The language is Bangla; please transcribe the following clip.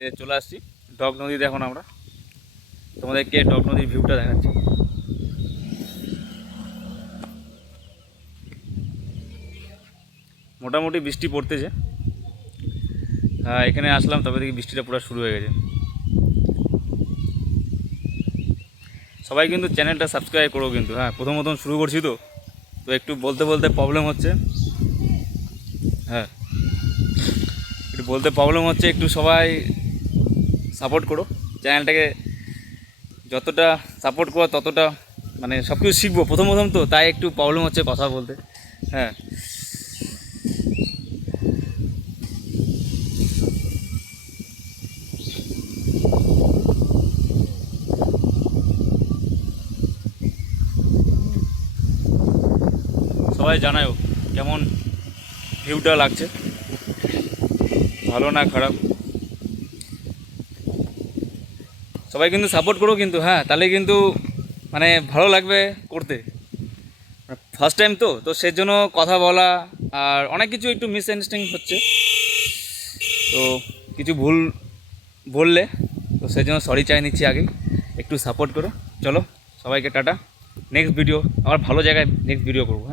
চলে আসছি ডগ নদীতে। এখন আমরা তোমাদেরকে ডগ নদীর ভিউটা দেখাচ্ছি। মোটামুটি বৃষ্টি পড়তেছে। এখানে আসলাম, তবে দেখি বৃষ্টিটা পুরো শুরু হয়ে গেছে। সবাই কিন্তু চ্যানেলটা সাবস্ক্রাইব করো কিন্তু। প্রথম প্রথম শুরু করছি তো তো একটু বলতে বলতে প্রবলেম হচ্ছে। একটু বলতে প্রবলেম হচ্ছে, একটু সবাই সাপোর্ট করো চ্যানেলটাকে। যতটা সাপোর্ট করো ততটা মানে সব কিছু শিখবো। প্রথম প্রথম তো তাই একটু প্রবলেম হচ্ছে কথা বলতে। হ্যাঁ, সবাই জানাও কেমন ভিউটা লাগছে, ভালো না খারাপ। সবাই কিন্তু সাপোর্ট করো কিন্তু, তাহলে কিন্তু মানে ভালো লাগবে করতে। ফার্স্ট টাইম তো তো সেই জন্য কথা বলা আর অনেক কিছু একটু মিসআন্ডারস্ট্যান্ডিং হচ্ছে। তো কিছু ভুল বললে তো সেই জন্য সরি চাই নিচ্ছি আগেই। একটু সাপোর্ট করো। চলো সবাইকে টাটা। নেক্সট ভিডিও আবার ভালো জায়গায় নেক্সট ভিডিও করবো।